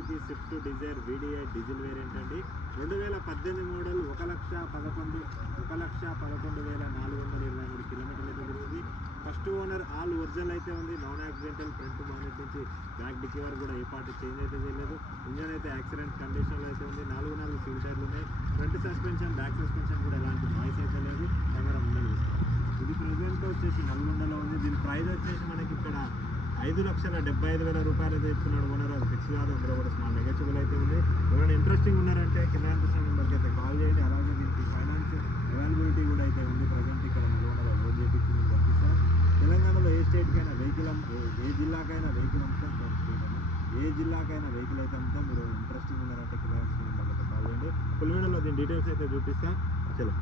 Suzuki Swift Dzire VDI diesel variant అండి. 2018 model 1,11,423 కిలోమీటర్లు అయితే తిరిగింది. ఫస్ట్ ఓనర్, ఆల్ ఒరిజినల్ అయితే ఉంది. Non accidental. ఫ్రంట్ బానెట్ నుంచి బ్యాక్ డిక్కీ వరకు కూడా ఏ పార్టీ చేంజ్ అయితే చేయలేదు. ఇంజన్ అయితే యాక్సిడెంట్ కండిషన్లో అయితే ఉంది. 4 సీల్ టైర్లు ఉన్నాయి. ఫ్రంట్ సస్పెన్షన్, బ్యాక్ సస్పెన్షన్ కూడా ఎలాంటి నాయిస్ అయితే లేదు. కెమెరా ముందర చూస్తాం. ఇది ప్రజెంట్ వచ్చేసి నల్గొండలో ఉంది. దీని ప్రైస్ వచ్చేసి మనకి ఇక్కడ 5,75,000 రూపాయలు అయితే ఇస్తున్నాడు ఓనర్. అది ఫిక్స్ కాదు, అందులో కూడా స్మాల్ నెగోషియబుల్ అయితే ఉంది. ఎవరైనా ఇంట్రెస్టింగ్ ఉన్నారంటే కింద కనిపిస్తున్న నెంబర్కి అయితే కాల్ చేయండి. అలాగే దీనికి ఫైనాన్స్ అవైలబిలిటీ కూడా అయితే ఉంది. ప్రజెంట్ ఇక్కడ నల్గొండలో లోడ్ చేయించి మీకు పంపిస్తాం. తెలంగాణలో ఏ స్టేట్కైనా వెహికల్, ఏ జిల్లాకైనా వెహికల్ అమ్ముతాం. ఏ జిల్లాకైనా వెహికల్ అయితే అమ్ముతాం. మీరు ఇంట్రెస్టింగ్ ఉన్నారంటే కింద కనిపిస్తున్న నెంబర్కి అయితే కాల్ చేయండి. ఫుల్ వీడియోలో దీని డీటెయిల్స్ అయితే చూపిస్తాం. చలో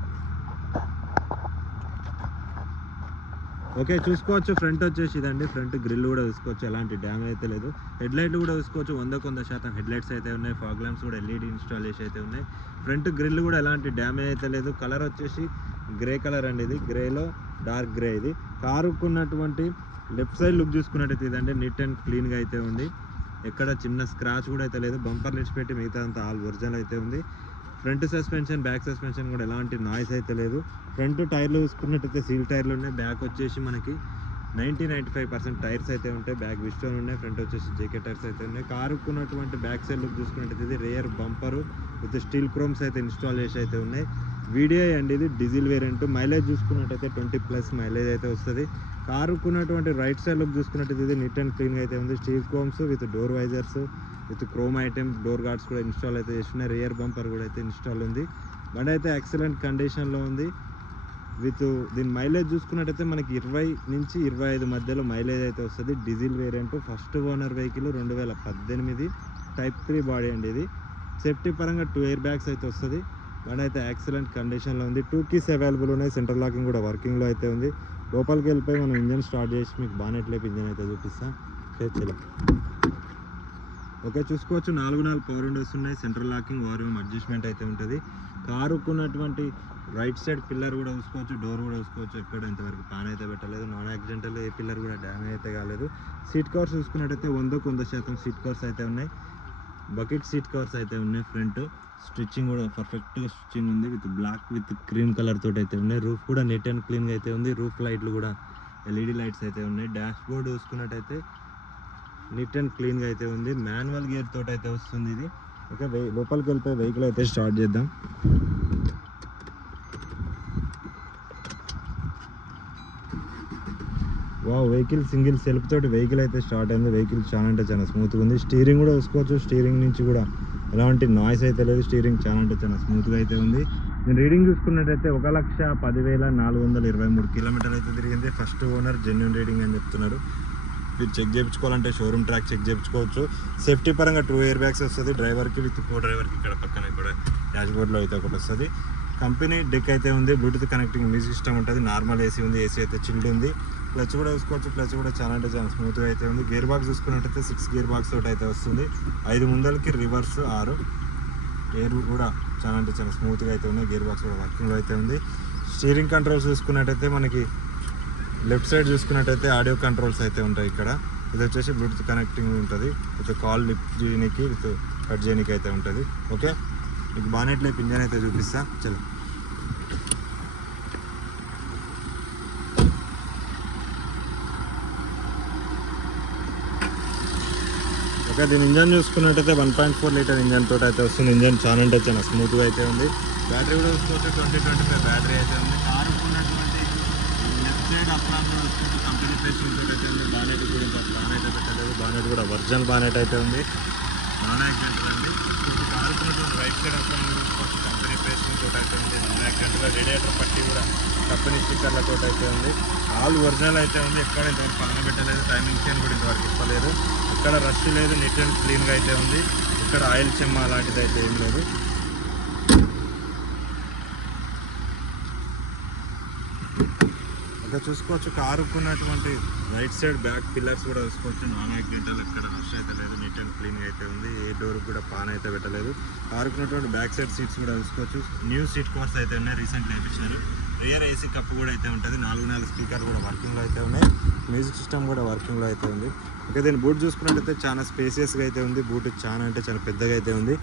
ఓకే, చూసుకోవచ్చు. ఫ్రంట్ వచ్చేసి ఇదండి. ఫ్రంట్ గ్రిల్ కూడా చూసుకోవచ్చు, ఎలాంటి డ్యామేజ్ అయితే లేదు. హెడ్ లైట్లు కూడా చూసుకోవచ్చు, 100% హెడ్ లైట్స్ అయితే ఉన్నాయి. ఫాగ్ ల్యాంప్స్ కూడా LED ఇన్స్టాల్ చేసి అయితే ఉన్నాయి. ఫ్రంట్ గ్రిల్ కూడా ఎలాంటి డ్యామేజ్ అయితే లేదు. కలర్ వచ్చేసి గ్రే కలర్ అండి. ఇది గ్రేలో డార్క్ గ్రే. ఇది కారుకున్నటువంటి లెఫ్ట్ సైడ్ లుక్ చూసుకున్నట్టయితే ఇదండి నీట్ అండ్ క్లీన్గా అయితే ఉంది. ఎక్కడ చిన్న స్క్రాచ్ కూడా అయితే లేదు. బంపర్ లిడ్స్ పెట్టి మిగతా అంతా ఆల్ ఒరిజినల్ అయితే ఉంది. ఫ్రంట్ సస్పెన్షన్, బ్యాక్ సస్పెన్షన్ కూడా ఎలాంటి నాయిస్ అయితే లేదు. ఫ్రంట్ టైర్లు చూసుకున్నట్టయితే సీల్ టైర్లు ఉన్నాయి. బ్యాక్ వచ్చేసి మనకి 90-95% టైర్స్ అయితే ఉంటాయి. బ్యాక్ విస్టోన్ ఉన్నాయి. ఫ్రంట్ వచ్చేసి JK టైర్స్ అయితే ఉన్నాయి. కారుకున్నటువంటి బ్యాక్ సైడ్ లుక్ చూసుకున్నట్టయితే ఇది రేయర్ బంపరు విత్ స్టీల్ క్రోమ్స్ అయితే ఇన్స్టాల్ చేసి అయితే ఉన్నాయి. VDI అండి. ఇది డీజిల్ వేరియంట్. మైలేజ్ చూసుకున్నట్టయితే 20+ మైలేజ్ అయితే వస్తుంది. కారుకున్నటువంటి రైట్ సైడ్ లుక్ చూసుకున్నట్టయితే ఇది నీట్ అండ్ క్లీన్గా అయితే ఉంది. Steel chromes with door visors with chrome item, door guards కూడా ఇన్స్టాల్ అయితే చేస్తున్నాయి. రియర్ బంపర్ కూడా అయితే ఇన్స్టాల్ ఉంది. బండి అయితే ఎక్సలెంట్ కండిషన్లో ఉంది. విత్ దీని మైలేజ్ చూసుకున్నట్టయితే మనకి 20-25 మధ్యలో మైలేజ్ అయితే వస్తుంది. Diesel variant. First owner vehicle 2018 Type 3 body అండి. ఇది సేఫ్టీ పరంగా 2 ఎయిర్ బ్యాగ్స్ అయితే వస్తుంది. బండి అయితే ఎక్సలెంట్ కండిషన్లో ఉంది. 2 కీస్ అవైలబుల్ ఉన్నాయి. సెంట్రల్ లాకింగ్ కూడా వర్కింగ్లో అయితే ఉంది. లోపలికి వెళ్ళిపోయి మనం ఇంజన్ స్టార్ట్ చేసి మీకు బానెట్ లేపి ఇంజన్ అయితే చూపిస్తాం. చలో ఓకే, చూసుకోవచ్చు. 4 పవర్ విండోస్ ఉన్నాయి. Central locking, war room adjustment అయితే ఉంటుంది. కారుకున్నటువంటి రైట్ సైడ్ పిల్లర్ కూడా చూసుకోవచ్చు. డోర్ కూడా చూసుకోవచ్చు. ఎక్కడ ఇంతవరకు పాన్ అయితే పెట్టలేదు. Non accidental. ఏ పిల్లర్ కూడా డ్యామేజ్ అయితే కాలేదు. సీట్ కవర్స్ చూసుకున్నట్టయితే 100% సీట్ కవర్స్ అయితే ఉన్నాయి. బకెట్ సీట్ కవర్స్ అయితే ఉన్నాయి. ఫ్రంట్ స్టిచ్చింగ్ కూడా పర్ఫెక్ట్గా స్టిచ్చింగ్ ఉంది. With black with cream colour తోటి అయితే ఉన్నాయి. రూఫ్ కూడా నీట్ అండ్ క్లీన్గా అయితే ఉంది. రూఫ్ లైట్లు కూడా LED లైట్స్ అయితే ఉన్నాయి. డాష్ బోర్డ్ చూసుకున్నట్టయితే నీట్ అండ్ క్లీన్గా అయితే ఉంది. మాన్యువల్ గేర్ తోటి అయితే వస్తుంది ఇది. ఓకే, లోపలికి వెళ్ళిపోయి వెహికల్ అయితే స్టార్ట్ చేద్దాం. వెహికల్ సింగిల్ సెల్ఫ్ తోటి వెహికల్ అయితే స్టార్ట్ అయింది. వెహికల్ చాలా అంటే చాలా స్మూత్గా ఉంది. స్టీరింగ్ కూడా చూసుకోవచ్చు. స్టీరింగ్ నుంచి కూడా ఎలాంటి నాయిస్ అయితే లేదు. స్టీరింగ్ చాలా అంటే చాలా స్మూత్గా అయితే ఉంది. నేను రీడింగ్ చూసుకున్నట్టయితే 1,10,423 కిలోమీటర్లు అయితే తిరిగింది. ఫస్ట్ ఓనర్, జెన్యూన్ రీడింగ్ అని చెప్తున్నారు. మీరు చెక్ చేయించుకోవాలంటే షోరూమ్ ట్రాక్ చెక్ చేయించుకోవచ్చు. సేఫ్టీ పరంగా 2 ఎయిర్ బ్యాగ్స్ వస్తుంది. డ్రైవర్కి విత్ కో డ్రైవర్కి ఇక్కడ పక్కన కూడా డాష్ బోర్డ్లో అయితే ఒకటి వస్తుంది. కంపెనీ డెక్ అయితే ఉంది. బ్లూటూత్ కనెక్టింగ్ మ్యూజిక్ సిస్టమ్ ఉంటుంది. నార్మల్ AC ఉంది. AC అయితే చిల్డ్ ఉంది. క్లచ్ కూడా చూసుకోవచ్చు. క్లచ్ కూడా చాలా అంటే చాలా స్మూత్గా అయితే ఉంది. గేర్ బాక్స్ చూసుకున్నట్టయితే 6 గేర్ బాక్స్ తోటి అయితే వస్తుంది. 5 ముందలకి, రివర్స్ 6. ఎయిర్ కూడా చాలా అంటే చాలా స్మూత్గా అయితే ఉంది. గేర్ బాక్స్ కూడా వర్కింగ్లో అయితే ఉంది. స్టీరింగ్ కంట్రోల్స్ చూసుకున్నట్టయితే మనకి లెఫ్ట్ సైడ్ చూసుకున్నట్టయితే ఆడియో కంట్రోల్స్ అయితే ఉంటాయి. ఇక్కడ ఇది వచ్చేసి బ్లూటూత్ కనెక్టింగ్ ఉంటుంది. విత్ కాల్ లిఫ్ట్ చేయడానికి, విత్ కట్ చేయడానికి అయితే ఉంటుంది. ఓకే, మీకు బానెట్ లేపు ఇంజన్ అయితే చూపిస్తా. చలో ఓకే, దీని ఇంజన్ చూసుకున్నట్టయితే 1.4 లీటర్ ఇంజన్ తోటి అయితే వస్తుంది. ఇంజన్ చాలా అంటే చాలా స్మూత్గా అయితే ఉంది. బ్యాటరీ కూడా చూసుకోవచ్చు. 2025 బ్యాటరీ అయితే ఉంది. కారుకున్నటువంటి లెఫ్ట్ సైడ్ అప్రాంతంలో వస్తుంది. కంపెనీ పేస్టింగ్ తోటి అయితే ఉంది. బానెట్ కూడా ఇంకా బానెట్ అయితే పెట్టలేదు. బానెట్ కూడా ఒరిజినల్ బానెట్ అయితే ఉంది. నాన్ యాక్సిడెంటల్ అండి. ఇప్పుడు కారుకున్నటువంటి రైట్ సైడ్ అప్రాంతం చూసుకోవచ్చు. కంపెనీ పేస్టింగ్ తోటి అయితే ఉంది. Non accidental. రేడియేటర్ పట్టి కూడా కంపెనీ స్టిక్కర్లతో అయితే ఉంది. ఆల్ ఒరిజినల్ అయితే ఉంది. ఎక్కడ ఇంతవరకు పాన పెట్టలేదు. టైమింగ్ చైన్ కూడా ఇంతవరకు ఇవ్వలేదు. ఇక్కడ రష్ లేదు. నీట్ అండ్ క్లీన్గా అయితే ఉంది. ఇక్కడ ఆయిల్ చెమ్మ అలాంటిది అయితే ఏం లేదు. ఇక్కడ చూసుకోవచ్చు. కారుకున్నటువంటి రైట్ సైడ్ బ్యాక్ పిల్లర్స్ కూడా చూసుకోవచ్చు. Non accidental. ఎక్కడ రష్ అయితే లేదు. నీట్ అండ్ క్లీన్గా అయితే ఉంది. ఏ డోర్ కూడా పాన్ అయితే పెట్టలేదు. కారుకున్నటువంటి బ్యాక్ సైడ్ సీట్స్ కూడా చూసుకోవచ్చు. న్యూ సీట్ కవర్స్ అయితే ఉన్నాయి. రీసెంట్గా వేయించారు. రియర్ ఏసీ కప్ కూడా అయితే ఉంటుంది, 4 స్పీకర్ కూడా వర్కింగ్లో అయితే ఉన్నాయి, మ్యూజిక్ సిస్టమ్ కూడా వర్కింగ్లో అయితే ఉంది. ఓకే, దీని బూట్ చూసుకున్నట్టయితే చాలా స్పేసియస్గా అయితే ఉంది, బూట్ చాలా అంటే చాలా పెద్దగా అయితే ఉంది.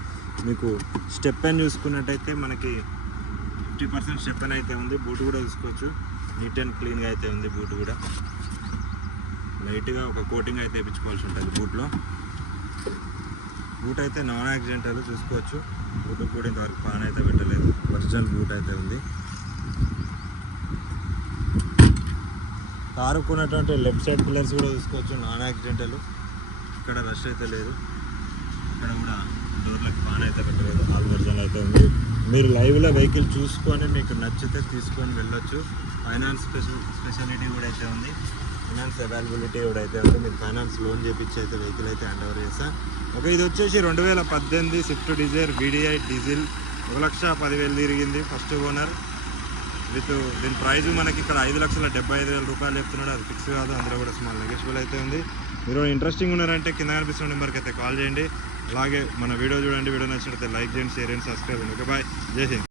మీకు స్టెప్ అని చూసుకున్నట్టయితే మనకి 50% స్టెప్ అని అయితే ఉంది. బూట్ కూడా చూసుకోవచ్చు, నీట్ అండ్ క్లీన్గా అయితే ఉంది. బూట్ కూడా లైట్గా ఒక కోటింగ్ అయితే వేయించుకోవాల్సి ఉంటుంది బూట్లో. బూట్ అయితే నాన్ యాక్సిడెంటల్ చూసుకోవచ్చు, బూట్ కూడా ఇంతవరకు పాన్ అయితే పెట్టలేదు, ఒరిజినల్ బూట్ అయితే ఉంది. కారుకున్నటువంటి లెఫ్ట్ సైడ్ పిల్లర్స్ కూడా చూసుకోవచ్చు, నాన్ యాక్సిడెంటల్. ఇక్కడ రష్ అయితే లేదు, ఇక్కడ కూడా డోర్లకు పాన్ అయితే పెట్టలేదు, ఆల్ ఒరిజినల్ అయితే ఉంది. మీరు లైవ్లో వెహికల్ చూసుకొని మీకు నచ్చితే తీసుకొని వెళ్ళొచ్చు. ఫైనాన్స్ స్పెషాలిటీ కూడా అయితే ఉంది, ఫైనాన్స్ అవైలబిలిటీ కూడా అయితే ఉంది. మీరు ఫైనాన్స్ లోన్ చేయించి అయితే వెహికల్ అయితే హ్యాండ్ ఓవర్ చేస్తా. ఓకే, ఇది వచ్చేసి 2018 స్విఫ్ట్ డిజైర్ VDI డీజిల్, 1,10,000 తిరిగింది, ఫస్ట్ ఓనర్. విత్ దీని ప్రైస్ మనకి ఇక్కడ 5,75,000 రూపాయలు చెప్తున్నాడు, అది ఫిక్స్ కాదు, అందులో కూడా స్మాల్ నెగోషియబుల్ అయితే ఉంది. మీరు ఇంట్రెస్టింగ్ ఉన్నారంటే కింద కనిపిస్తున్న నెంబర్కి అయితే కాల్ చేయండి. అలాగే మన వీడియో చూడండి, వీడియో నచ్చినట్లయితే లైక్ చేయండి, షేర్ చేయండి, సబ్స్క్రైబ్ చేయండి. ఓకే, బాయ్, జై హింద్.